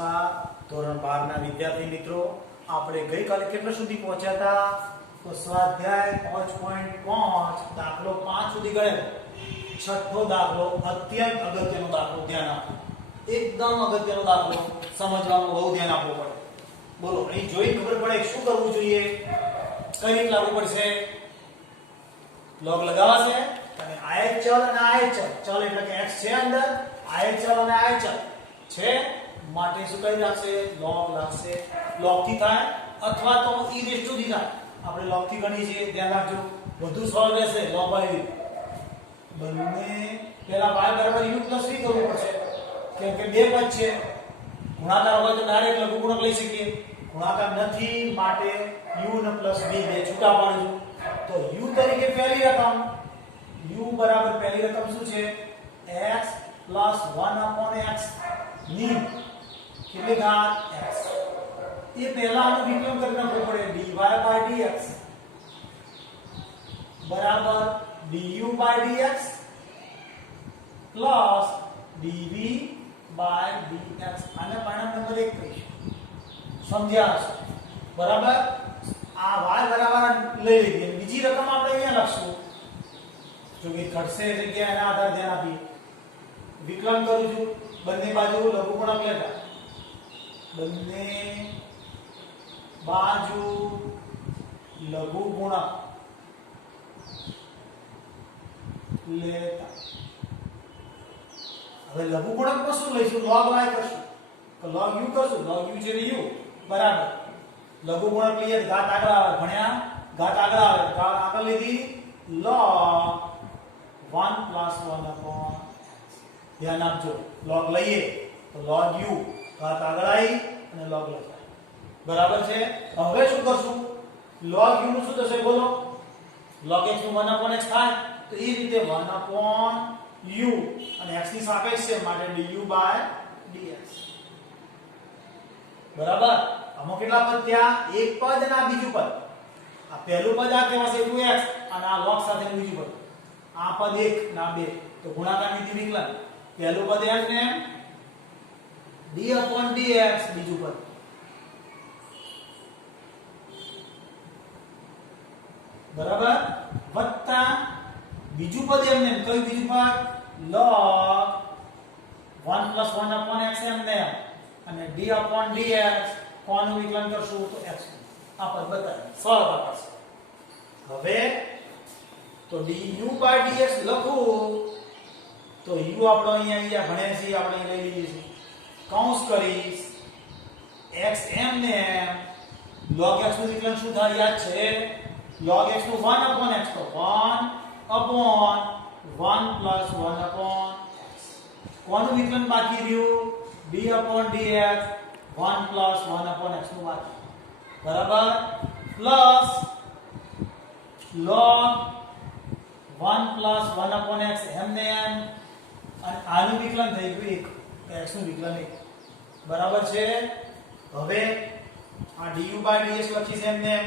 નમસ્કાર ધોરણ 12 ના વિદ્યાર્થી મિત્રો, આપણે ગઈકાલે કેટલા સુધી પહોંચ્યા હતા? તો સ્વાધ્યાય 5.5 દાખલો 5 સુધી ગયેલો. છઠ્ઠો દાખલો અત્યંત અગત્યનો દાખલો, ધ્યાન આપો. એકદમ અગત્યનો દાખલો, સમજવામાં બહુ ધ્યાન આપવું પડે. બોલો, અહીં જોઈ ખબર પડે શું કરવું જોઈએ, કઈ રીત લાગુ પડશે? લોગ લગાવાશે અને આયત ચલ અને આયત ચલ એટલે કે x છે અંદર, આયત ચલ અને આયત ચલ છે માટે શું કરી રાખશે? લોગ લાગશે. લોગ થી થાય અથવા તો e રેઝ ટુ થી થાય. આપણે લોગ થી ગણી છે, ધ્યાન રાખજો, વધુ સરળ રહેશે. લોગ વાળી બંને પહેલા y બરાબર u પ્લસ v કરવું પડશે, કેમ કે બે પદ છે. ગુણાકાર હોય તો ડાયરેક્ટ લઘુગુણક લઈ શકીએ, ગુણાકાર નથી માટે u ને પ્લસ v બે છૂટા પાડજો. તો u તરીકે પહેલી રકમ, u બરાબર પહેલી રકમ શું છે? x 1/x ની કેટલી ઘાત? x. એ પહેલા આનું વિકલન કરી નાખવું પડે. dy/dx બરાબર du/dx પ્લસ dv/dx. આને પરિણામ નંબર 1 કહીશું. સમજ્યા હશો? બરાબર. આ y બરાબર લઈ લીધી. બીજી રકમ આપણે અહીંયા લખશું. જો કે ઘટશે જગ્યા એના આધારે ધ્યાન આપીએ. વિકલન કરું છું, બંને બાજુ લઘુગુણક લેતા, બંને બાજુ લઘુગુણક લેતા. હવે લઘુગુણકમાં શું લઈશું? log y કરશું તો log u કરશું. log u છે u બરાબર લઘુગુણક લઈએ, ઘાત આગળ આવે, ભણ્યા ઘાત આગળ આવે, ઘાત આગળ લીધી log 1 + 1/x. ધ્યાન આપજો, log લઈએ તો log u, ઘાત આગળ આવી અને log લખાય. બરાબર છે. હવે શું કરશું? log u નું શું થશે બોલો? log x નું 1/x થાય તો એ રીતે 1/u અને x ની સાપેક્ષ છે માટે du/dx. બરાબર. આમાં કેટલા પદ થયા? એક પદ અને આ બીજું પદ. આ પહેલું પદ આ કહેવાશે 2x અને આ log સાથેનું બીજું પદ. આ પદ 1 ના 2 તો ગુણાકાર નીતિ વિકલન. પહેલું પદ એમ ને d/dx, બીજું પદ બરાબર વત્તા બીજું પદ એમ ને કયું બીજું પદ? log 1 + 1/x એમ ને અને d/dx કોનું વિકલન કરશું? તો x. આ પદ બતાવ્યું, સરળ પ્રકાર. હવે તો du/dx લખું તો u આપણો અહીંયા ભણ્યા છીએ, આપણે લઈ લઈએ છીએ. કૌંસ કરીશ x એમ ને log x નું વિકલન શું થાય? યાદ છે? log x નું 1/x તો 1/1 + 1/x. કોનું વિકલન બાકી રહ્યું? d/dx 1 + 1/x નું બાકી. બરાબર. પ્લસ log 1 + 1/x એમને એમ અને આનું વિકલન થઈ ગયું 1, x નું વિકલન 1. બરાબર છે. હવે આ du/dx લખીશ એમને એમ.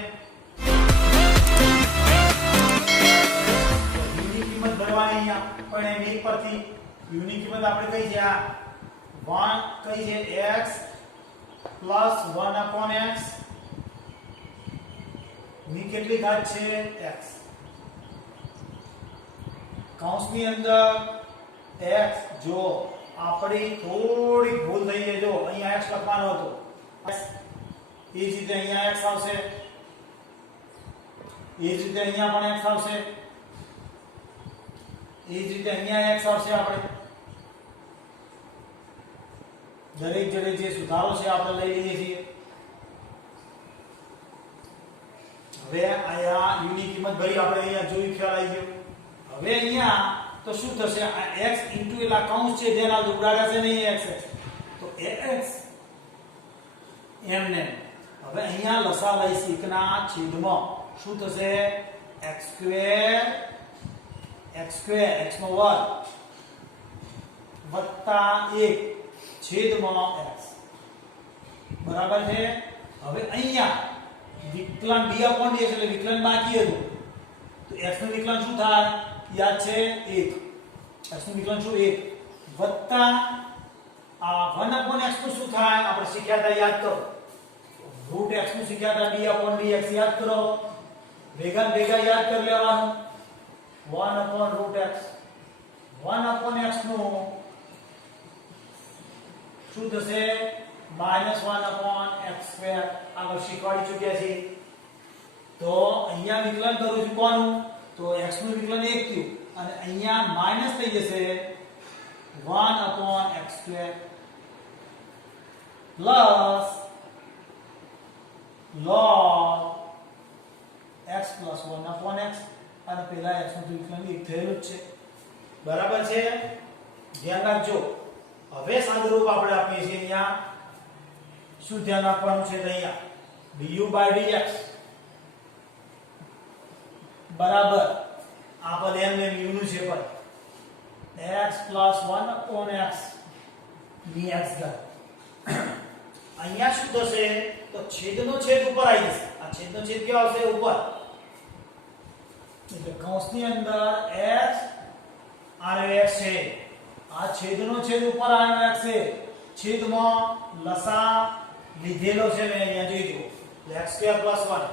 u ની કિંમત ભરવાની અહીંયા પણ એમ 1 પરથી u ની કિંમત આપણે કઈ છે? આ 1 કઈ છે? x + 1/x ની કેટલી ઘાત છે? x. કૌંસની અંદર x. જો આપણી થોડી ભૂલ થઈ છે, જો અહીંયા x લખવાનો હતો, એ જ રીતે અહીંયા x આવશે, એ જ રીતે અહીંયા પણ x આવશે, એ જ રીતે અહીંયા x આવશે. આપણે દરેક જગ્યાએ જે સુધારો છે આપણે લઈ લઈએ છીએ. હવે આયા u ની કિંમત ભરી આપણે અહીંયા જોઈ, ખ્યાલ આવી ગયો. હવે અહીંયા તો શું થશે? આ x ઇન્ટુ એલા કૌંસ છે જેના ઉડાડ્યા છે નહીં x, તો x એમને. હવે અહીંયા લસા લઈશ 1 ના છેદમાં શું થશે? x² x² x નો વર્ગ વત્તા 1 છેદમાં x. બરાબર છે. હવે અહીંયા વિકલન d/dx એટલે વિકલન બાકી હતું તો x નું વિકલન શું થાય? યાદ છે? 1. x નું વિકલન શું? 1 વત્તા આ 1/x નું શું થાય આપણે શીખ્યા હતા યાદ કરો √x નું શીખ્યા હતા d/dx યાદ કરો ભેગા યાદ કરી લેવાનું 1/√x 1/x નું શું થશે -1/x² આગળ શીખવાડી ચૂક્યા છીએ તો અહીંયા વિકલન કરું છું કોનું તો x નું વિકલન 1 થયું અને અહીંયા માઈનસ થઈ જશે 1/x² plus log x plus 1/x અને પેલા x નું વિકલન 1 થયેલું જ છે બરાબર છે ધ્યાન રાખજો હવે સાદુરૂપ આપણે આપીએ છીએ અહીંયા શું ધ્યાન રાખવાનું છે અહીંયા du/dx બરાબર આ પદ એમને u નું છે પદ x plus 1/x dx અહીંયા શું થશે તો છેદનો છેદ ઉપર આવી જશે આ છેદનો છેદ ક્યાં આવશે ઉપર એટલે કૌંસની અંદર x અને x છે આ છેદનો છેદ ઉપર આવ્યો x છે છેદમાં લસા લીધેલો છે મેં અહીંયા જોઈ દો x² + 1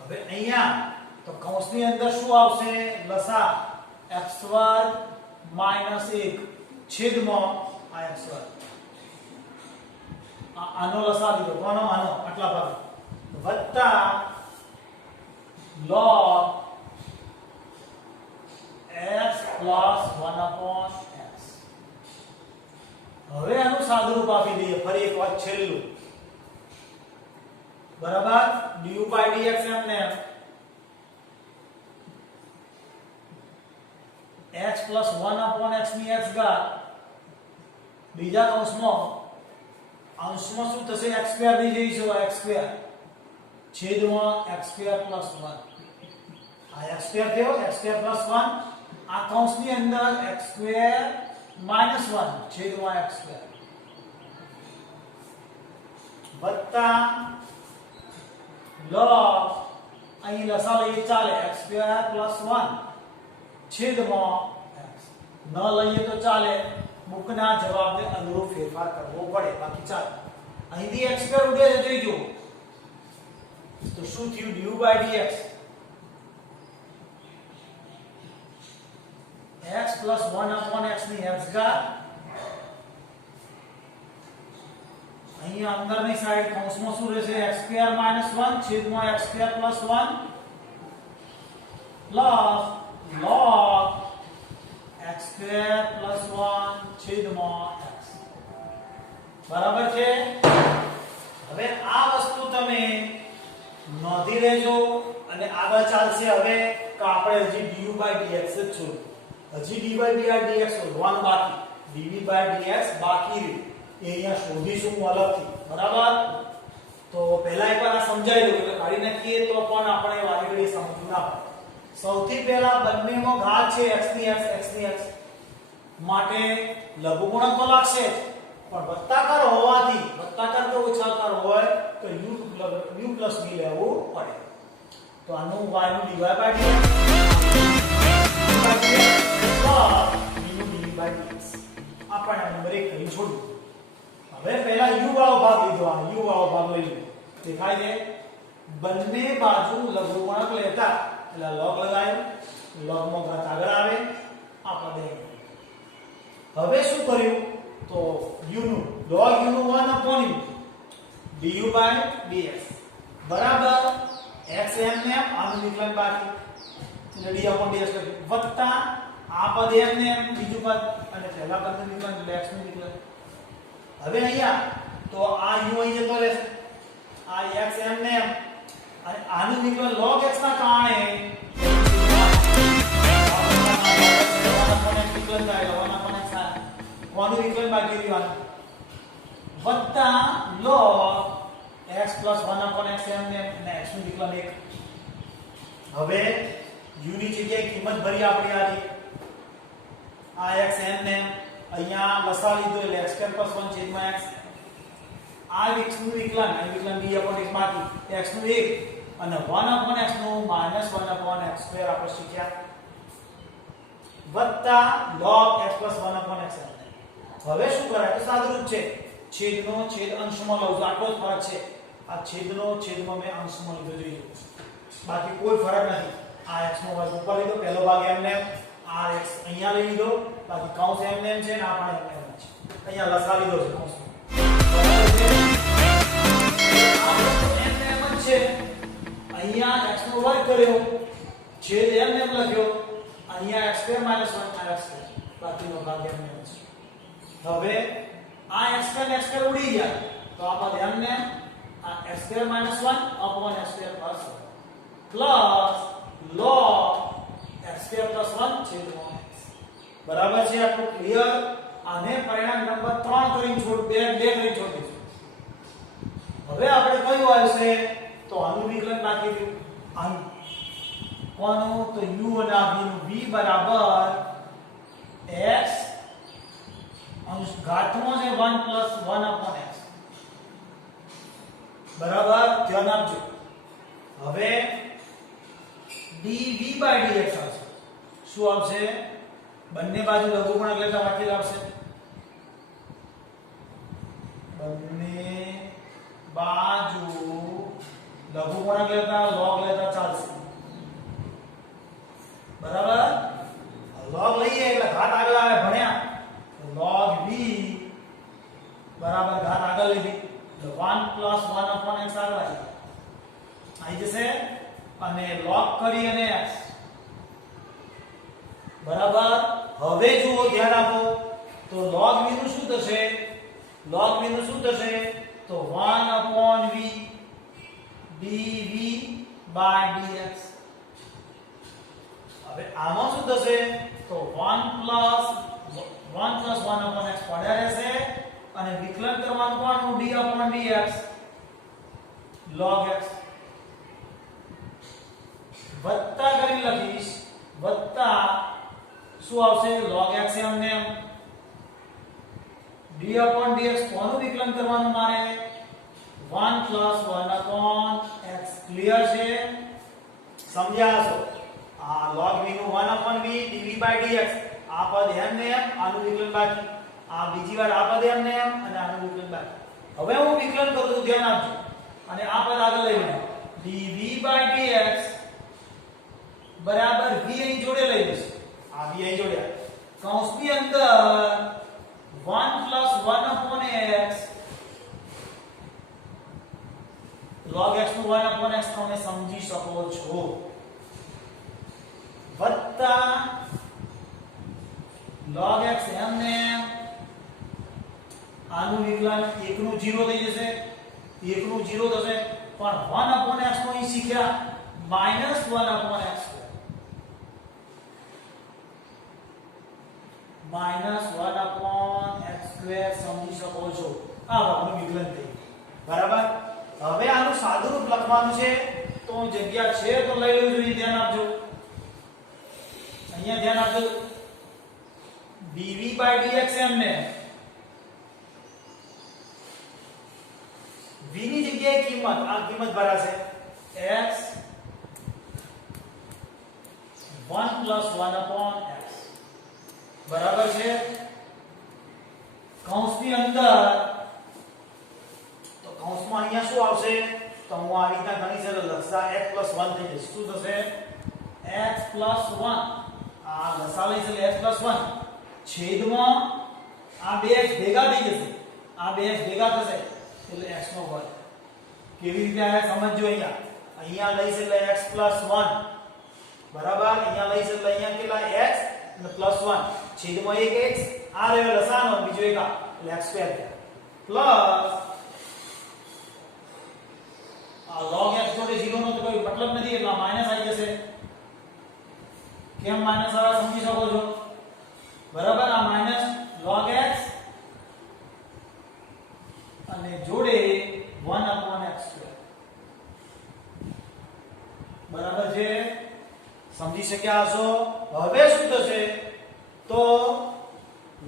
હવે અહીંયા તો કૌંસની અંદર શું આવશે લસા x² - 1 છેદમાં આ x² આનો લસા લીધો કોનો આનો આટલા ભાગ વત્તા log x plus 1/x હવે આનું સાદુરૂપ આપી દઈએ ફરી એક વાર છેલ્લું બરાબર du/dx એમને x plus 1/x ની x ઘાત બીજા કૌંસમાં અંશમાં શું થશે x² થઈ જઈશું x² છેદમાં x² + 1 આ x² થયો x² + 1 આ કૌંસની અંદર x² - 1 છેદમાં x² વત્તા log અહીં લસા લઈએ ચાલે x² + 1 છેદમાં x ન લઈએ તો ચાલે બુકના જવાબને અનુરૂપ ફેરફાર કરવો પડે બાકી ચાલે અહીંથી x² ઉડે છે જોઈ જુઓ તો શું થયું du/dx x plus 1/x ની x ઘાત અહીંયા અંદરની સાઈડ કૌંસમાં શું રહેશે x² - 1 છેદમાં x² + 1 પ્લસ log x² + 1 છેદમાં x બરાબર છે હવે આ વસ્તુ તમે નોંધી લેજો અને આગળ ચાલશે હવે કે આપણે હજી du/dx જ છોડ્યું હજી dy/dx શોધવાનું બાકી dv/dx બાકી રહ્યું એ અહીંયા શોધીશું અલગથી બરાબર તો પહેલા એકવાર આ સમજાઈ લો એટલે કાઢી નાખીએ તો પણ આપણે વારે ઘડીએ સમજવું ના પડે સૌથી પહેલા બંનેમાં ઘાત છે x ની x માટે લઘુગુણક તો લાગશે પણ વત્તાકાર હોવાથી વત્તાકાર કે ઓછાકાર હોય તો u + v લેવું પડે તો આનું y નું dy/dx આપણે નંબર 1 કરી છોડ્યું હવે પહેલા u વાળો ભાગ લીધો આ u વાળો ભાગ લઈ લો દેખાય છે બંને બાજુ લઘુગુણક લેતા એટલે log લગાવ્યો log માં ઘાત આગળ આવે આ પદ હવે શું કર્યું તો u નું log u નું 1/u du/dx બરાબર x એમને આનું વિકલન બાકી એટલે d/dx વત્તા આ પદ એમને બીજું પદ અને પહેલા પદનું વિકલન એટલે x નું વિકલન હવે અહીંયા તો આ u અહીં જતો રહેશે આ x એમને અને આનું વિકલન log x ના કારણે વિકલન થાય કોનું વિકલન બાકી રહ્યું વત્તા log x plus 1/x એમને અને x નું વિકલન 1 હવે u ની જગ્યાએ કિંમત ભરી આપણે આ x એમને અહીંયા લસા લીધો એટલે x² + 1 છેદમાં x આ x નું વિકલન આ વિકલન d/x બાકી x નું 1 અને 1/x નું -1/x² આપણે શીખ્યા વત્તા log x plus 1 upon x m n. હવે શું કરાય તો સાદુરૂપ છે, છેદનો છેદ અંશમાં લઉં છું, આટલો જ ફરક છે. આ છેદનો છેદમાં મેં અંશમાં લીધો જોઈએ, બાકી કોઈ ફરક નથી. આ x નો વર્ગ ઉપર લીધો, પહેલો ભાગ m ને r x અહીંયા લઈ લીધો, બાકી કૌંસ m ને છે ને આ પણ m ને છે, અહીંયા લસા લીધો છે કૌંસમાં. છે અહીંયા x નો વર્ગ કર્યો, છેદ m ને લખ્યો, અહીંયા x2 - 1 r x2, બાકીનો ભાગ m ને છે. હવે આ x2 ને x2 ઉડી ગયા તો આ પદ m ને આ x2 - 1 upon x2 plus 1 plus log x2 plus 1 છેદમાં x. બરાબર છે, આટલું ક્લિયર. આને પરિણામ નંબર 3 કરીને છોડ 2 કરીને છોડી દઈશું. હવે આપણે કયું આવશે તો આનું વિકલન બાકી રહ્યું. આનું કોનું તો u અને આ v નું v બરાબર x અંશ ઘાતમાં છે 1 plus 1 upon x. બરાબર, ધ્યાન આપજો. હવે dv by dx આવશે. શું આવશે? બંને બાજુ લઘુગુણક લેતા વાક્ય આવશે. બંને બાજુ લઘુગુણક લેતા log લેતા ચાલશે. બરાબર, log લઈએ એટલે ઘાત આગળ આવે, ભણ્યા log v બરાબર ઘાત આગળ લીધી તો 1 plus 1 upon x આગળ આવી જશે, અને log કરી અને x. બરાબર, હવે જુઓ ધ્યાન આપો તો log v નું શું થશે? log v નું શું થશે તો 1 upon v dv by dx. હવે આમાં શું થશે તો 1 plus 1 upon x પડ્યા રહેશે, અને વિકલન કરવાનું કોનું d upon dx log x. વત્તા કરી લખીશ, વત્તા શું આવશે log x એમને d upon dx કોનું વિકલન કરવાનું મારે 1 plus 1 upon x. ક્લિયર છે? સમજ્યા છો? આ log v નું 1 upon v dv by dx, આ પદ m ને m, આનું વિકલન બાકી, આ બીજી વાર આ પદ m ને m અને આનું વિકલન બાકી. હવે હું વિકલન કરું છું, ધ્યાન આપજો, અને આ પદ આગળ લઈ લઉં dv by dx બરાબર v અહીં જોડે લઈ લઈશ, આ v અહીં જોડ્યા, કૌંસની અંદર 1 plus 1 upon x log x નું 1 upon x તમે સમજી શકો છો, વત્તા log x એમને આનું વિકલન 1 નું 0 થઈ જશે, 1 નું 0 થશે, પણ 1 upon x નો અહીં શીખ્યા -1 upon x -1 upon x square સમજી શકો છો. આ ભાગનું વિકલન થઈ. બરાબર, હવે આનું સાદુરૂપ લખવાનું છે તો જગ્યા છે તો લઈ લેવું જોઈએ. ધ્યાન આપજો, અહીંયા ધ્યાન આપજો. dv by dx એમને v ની જગ્યાએ કિંમત, આ કિંમત ભરાશે x 1 plus 1 upon x. બરાબર છે, કૌંસની અંદર તો કૌંસમાં અહીંયા શું આવશે તો હું આ રીતના ગણી છે લસા x plus 1 થઈ જશે. શું થશે x plus 1, આ લસા લઈ છે x plus 1 છેદમાં આ બે x ભેગા થઈ જશે, આ બે x ભેગા થશે એટલે x નો વર્ગ. કેવી રીતે આવે સમજજો. અહીંયા લઈ છે એટલે x plus 1 બરાબર, અહીંયા લઈ છે એટલે અહીંયા કેટલા x અને plus 1 છેદમાં એક x, આ રહ્યો લસાનો, બીજો એક આ એટલે x સ્ક્વેર પ્લસ આ log x જોડે 0 નો તો કોઈ મતલબ નથી એટલે માઈનસ આવી જશે. કેમ માઈનસ આવે સમજી શકો છો? બરાબર, આ માઈનસ log x અને જોડે 1 upon x સ્ક્વેર. બરાબર છે, સમજી શક્યા હશો? હવે શું થશે તો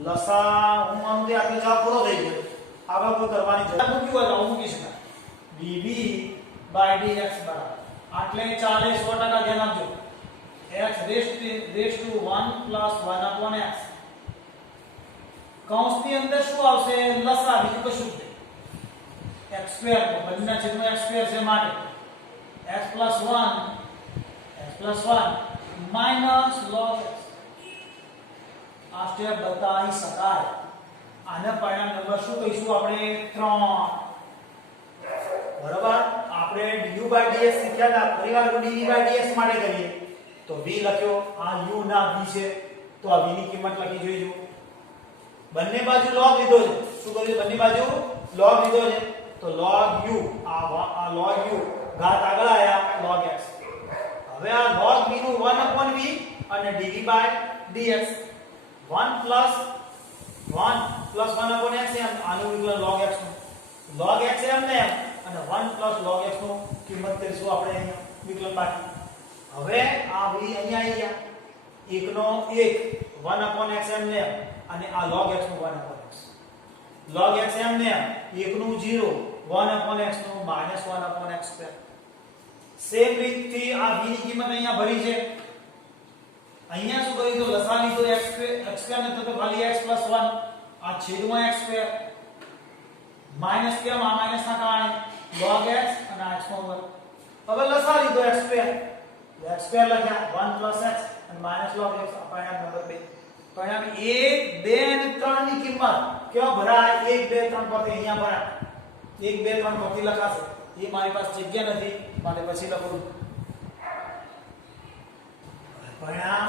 લસા હું માનું કે આપણે જવાબ પૂરો થઈ ગયો, આગળ કોઈ કરવાની જરૂર મૂક્યું હોય તો મૂકી શકાય. dv by dx બરાબર આટલે ચાલે 100% ધ્યાન આપજો. x raise to 1 plus 1 upon x કૌંસની અંદર શું આવશે લસા બીજું કશું નહીં x સ્ક્વેર તો બંનેના છેદમાં x સ્ક્વેર છે માટે x plus 1 minus log x આ સ્ટેપ બતાવી શકાય આને પરિણામ નંબર શું કહીશું આપણે 3 બરાબર આપણે du/dx શીખ્યા હતા ફરીવાર dv/dx માટે કરીએ તો v લખ્યો આ u ના v છે તો આ v ની કિંમત લખી જોઈજો બંને બાજુ log લીધો છે શું કર્યું બંને બાજુ log લીધો છે તો log u આ log u ઘાત આગળ આયા log x હવે આ log v નું 1/v અને dv/dx 1 plus 1/x એમ આનું વિકલન log x નું log x એમ ને અને 1 plus log x નું કિંમત કરીશું આપણે અહીંયા વિકલન બાકી હવે આ v અહીંયા આવી ગયા 1 નો 1 1/x એમ ને અને આ log x નું 1/x log x એમ ને 1 નું 0 1/x નું -1/x સ્ક્વેર સેમ રીતથી આ v ની કિંમત અહીંયા ભરી છે અહીંયા શું કર્યું તો લસા લીધો x સ્ક્વેર ને તો ખાલી x 1 આ છેદમાં x સ્ક્વેર માઈનસ કેમ આ માઈનસ ના કારણે log x અને x નો વર્ગ હવે લસા લીધો x સ્ક્વેર લખ્યા 1 x અને માઈનસ log x પરિણામ નંબર 2 પરિણામ 1 2 અને 3 ની કિંમત કેવા ભરાય 1 2 3 પરથી અહીંયા ભરાય 1 2 3 પરથી લખાશે એ મારી પાસે જગ્યા નથી માટે પછી લખું પરિણામ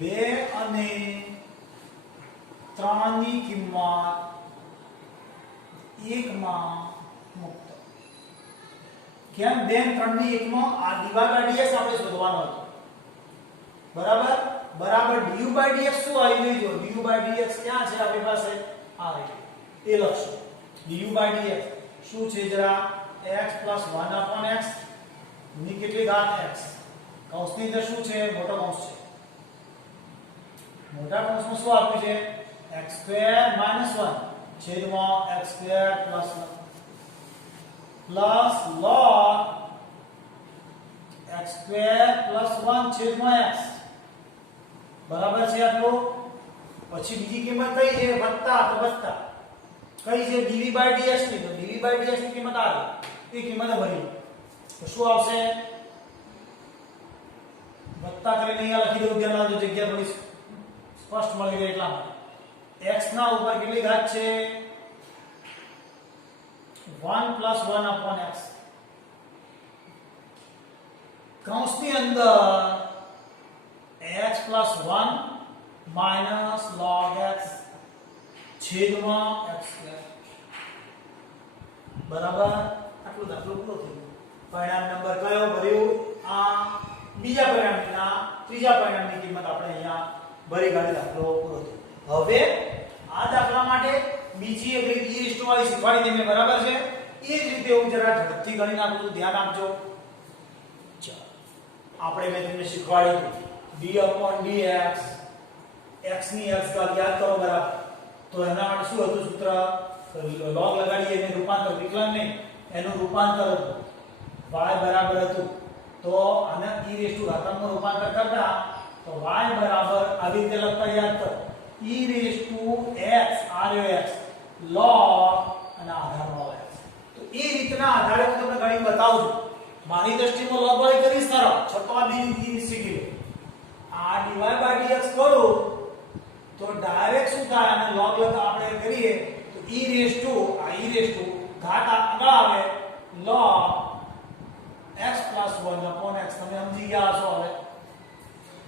2 અને 3 ની કિંમત 1 માં મુક્ત કેમ 2 અને 3 ની 1 માં આ dv/dx આપણે શોધવાનો હતો બરાબર du/dx શું આવી ગયું જો du/dx ક્યાં છે આપણી પાસે આ રહી એ લખશું du/dx શું છે જરા x 1/x ની કેટલી ઘાત x કૌંસની અંદર શું છે મોટો કૌંસ છે મોટા કૌંસમાં શું આપ્યું છે x² - 1 છેદમાં x² + 1 પ્લસ log x² + 1 છેદમાં x બરાબર છે આટલું પછી બીજી કિંમત કઈ છે વત્તા તો વત્તા કઈ છે dv/dx ની તો dv/dx ની કિંમત આ એ કિંમત ભરી તો શું આવશે વત્તા કરીને અહીંયા લખી દઉં ધ્યાન રાખજો જગ્યા થોડી સ્પષ્ટ મળી રહે એટલા માટે x ના ઉપર કેટલી ઘાત છે 1 + 1/x કૌંસની અંદર x + 1 - log x છેદમાં x² બરાબર આટલું દાખલો પૂરો થઈ ગયો પરિણામ નંબર કયો ભર્યું આ બીજા પરિણામના ત્રીજા પરિણામની કિંમત આપણે અહીંયા ભરી કાઢી દાખલો પૂરો થયો હવે આ દાખલા માટે બીજી એક રીત e વાળી શીખવાડી દે મેં બરાબર છે એ જ રીતે હું જરા ઝડપથી ગણી નાખું તો ધ્યાન આપજો ચાલો આપણે મેં તમને શીખવાડ્યું d/dx x ની x ઘાત યાદ કરો બરાબર તો એના માટે શું હતું સૂત્ર log લગાડીએ એને રૂપાંતર વિકલન નહીં એનું રૂપાંતર હતું y બરાબર હતું તો આને e⁻ ઘાતાંકમાં રૂપાંતર કરતા તો y બરાબર આવી રીતે લખતા યાદ કરો e⁻x r x log અને આધારનો x તો એ રીતના આધારે હું તમને ગણી બતાવું છું મારી દ્રષ્ટિમાં log વાળી કરી સરળ છતો આ બીજી શીખી લો આ dv/dx કરું તો ડાયરેક્ટ શું થાય અને log લગા આપણે કરીએ તો e⁻ ઘાત આગળ આવે log x + 1/x તમે સમજી ગયા છો હવે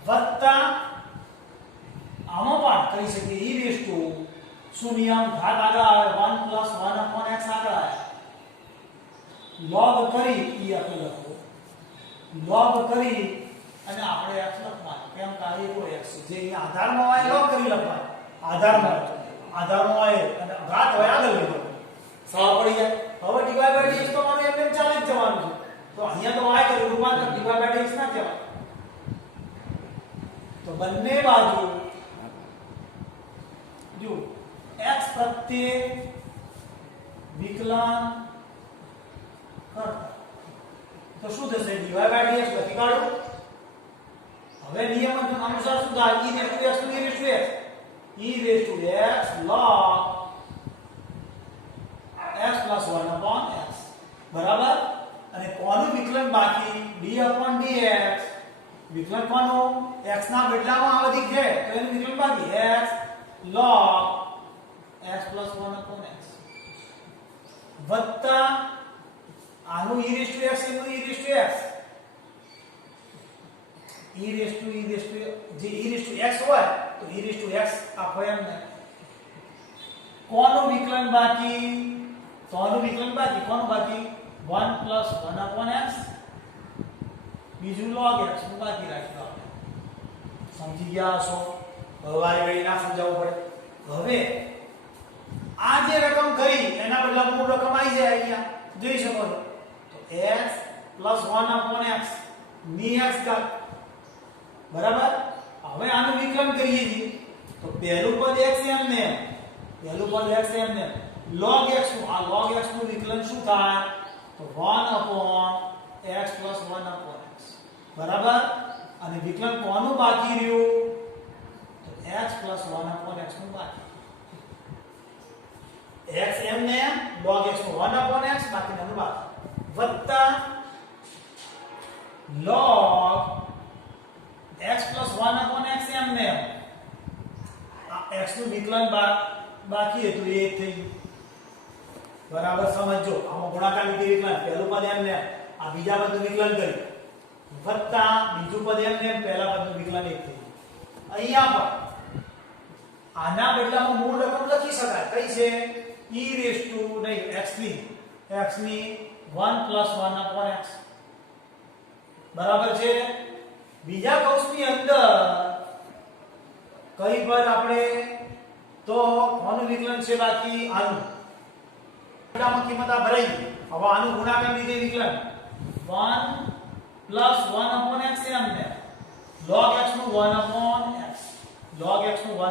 વત્તા આમાં પણ કરી શકીએ e⁻ શૂન્યાંક ઘાત આગળ આવે 1 + 1/x આગળ આવે log કરી e આપણે લખો log કરી અને આપણે x લખવાનું કેમ કે આ એકો x જે અહીંયા આધારમાં હોય log કરી લખવાનું આધારમાં હોય અને ઘાત હોય આગળ લેવાનું સવા પડી જાય હવે dv/dx તો મારે એમ ચાલે જ જવાનું છે તો અહીંયા તો y કર્યું રૂપાંતર dv/dx ના કહેવાય તો બંને બાજુ જો x પ્રત્યે વિકલન કરતા તો શું થશે dy by dx લખી કાઢો હવે નિયમ અનુસાર શું થાય e raised to x નું e raised to x log x plus 1 upon x બરાબર અને કોનું વિકલન બાકી d upon dx વિકલન કોનું x ના બદલામાં આ વધી છે તો એનું વિકલન બાકી x log x plus 1 upon x વત્તા આનું e raised to x એનું e raised to x e raised to જે e raised to x હોય તો e raised to x આખો એમને કોનું વિકલન બાકી કોનું બાકી 1 plus 1 upon x બીજું log x નું બાકી રાખ્યું આપણે સમજી ગયા હશો હવે વારે ઘડી ના સમજાવવું પડે હવે આ જે રકમ કરી એના બદલે મૂળ રકમ આવી જાય અહીંયા જોઈ શકો છો તો x plus 1 upon x ની x ઘાત બરાબર હવે આનું વિકલન કરીએ છીએ તો પહેલું પદ x એમને log x નું આ log x નું વિકલન શું થાય તો 1 upon x plus 1 upon x બરાબર અને વિકલન કોનું બાકી રહ્યું તો x plus 1 upon x નું બાકી x એમને log x નું 1 upon x બાકીનું બાકી વત્તા log x plus 1 upon x એમને આ x નું વિકલન બાકી હતું એ થઈ ગયું બરાબર સમજો આમાં ગુણાકાર રીતે વિકલન પહેલું પદ એમને આ બીજા પદનું વિકલન કર્યું વત્તા બીજું પદ એમને પહેલા પદનું વિકલન એક થઈ ગયું અહીંયા પણ આના બદલામાં મૂળ રકમ લખી શકાય કઈ છે e raised to નહીં x ની 1 plus 1 upon x બરાબર છે બીજા કૌંસની અંદર કઈ પદ આપણે તો કોનું વિકલન છે બાકી આનું બદલામાં કિંમત આ ભરાઈ હવે આનું ગુણાકાર રીતે વિકલન 1 plus 1 upon x એમને log x નું 1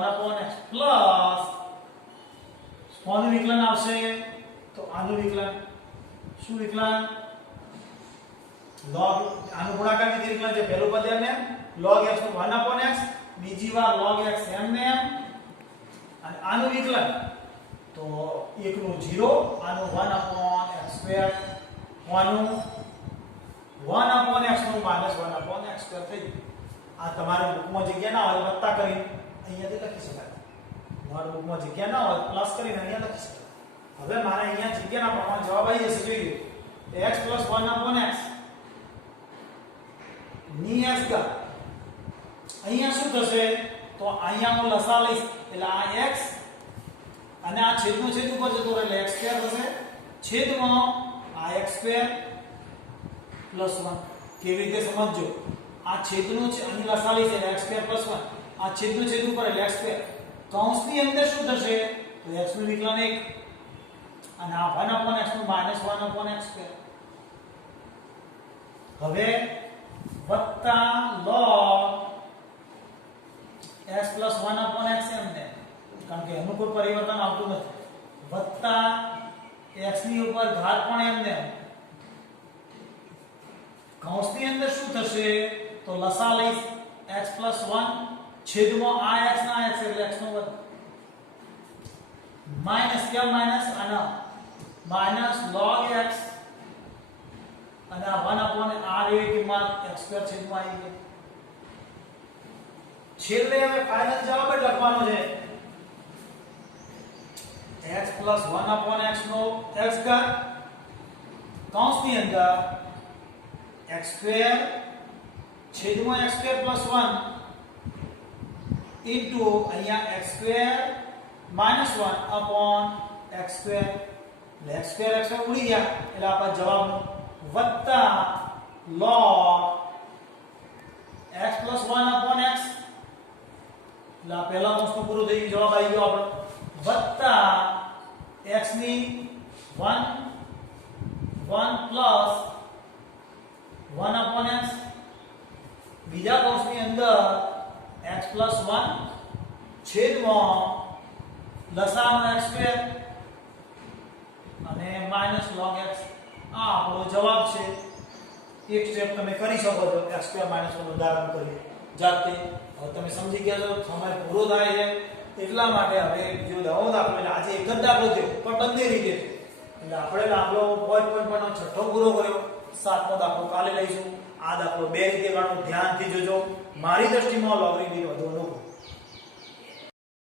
upon x plus કોનું વિકલન આવશે તો આનું વિકલન શું વિકલન log આનું ગુણાકાર રીતે વિકલન છે પહેલું પદ એમને log x નું 1 upon x બીજી વાર log x એમને અને આનું વિકલન તો એકનું 0 આનું 1 upon x સ્ક્વેર આનું 1 upon x નું -1 upon x સ્ક્વેર થઈ આ તમારી બુકમાં જગ્યા ના હોય વત્તા કરી અહીંયાથી લખી શકાય તમારી બુકમાં જગ્યા ના હોય પ્લસ કરીને અહીંયા લખી શકાય હવે મારા અહીંયા જગ્યાના પ્રમાણે જવાબ આવી જશે જોઈએ x 1 upon x ની x ઘાત અહીંયા શું થશે તો અહીંયા હું લસા લઈશ એટલે આ x અને આ છેદનો છેદ ઉપર જતો રહે એટલે x સ્ક્વેર થશે છેદમાં આ x સ્ક્વેર પ્લસ 1 કેવી રીતે સમજજો આ છેદનો છે અહીં લસા લઈશ એટલે x સ્ક્વેર પ્લસ 1 આ છેદનો છેદ ઉપર એટલે x સ્ક્વેર કૌંસની અંદર શું થશે તો x નું વિકલન 1 અને આ 1 upon x નું -1 upon x સ્ક્વેર હવે વત્તા log x plus 1 upon x એમને કારણ કે એનું કોઈ પરિવર્તન આવતું નથી વત્તા x ની ઉપર ઘાત પણ એમને કૌંસની અંદર શું થશે તો લસા લઈશ x plus 1 છેદમાં આ x ના x એટલે x નો વર્ગ માઈનસ કેમ માઈનસ આના માઈનસ log x અને આ 1 upon r એ કિંમત x સ્ક્વેર છેદમાં આવી ગઈ છેલ્લે હવે ફાઇનલ જવાબ જ લખવાનો છે x plus 1 upon x નો x ઘાત કૌંસની અંદર x સ્ક્વેર છેદમાં x સ્ક્વેર plus 1 into અહીંયા x square minus 1 upon x square એટલે x સ્ક્વેર x સ્ક્વેર ઉડી ગયા એટલે આપણા જવાબ વત્તા log x plus 1 upon x એટલે આ પહેલા કૌંસનું પૂરું થઈ ગયું જવાબ આવી ગયો આપણો વત્તા x ની 1 plus 1 upon x બીજા કૌંસની અંદર x plus 1 છેદમાં લસાનો x સ્ક્વેર અને માઈનસ log x આ આપણો જવાબ છે એક સ્ટેપ તમે કરી શકો છો x² - 1 ઉદાહરણ કરીએ જાતે. હવે તમે સમજી ગયા છો સમય પૂરો થાય છે એટલા માટે હવે બીજો નવો દાખલો એટલે આજે એક જ દાખલો થયો પણ બંને રીતે છે. એટલે આપણે દાખલો 5.1 નો છઠ્ઠો પૂરો કર્યો. સાતમો દાખલો કાલે લઈશું. આ દાખલો બે રીતે ગણો, ધ્યાનથી જોજો. મારી દ્રષ્ટિમાં લોગરીધમ વધુ અનુકૂળ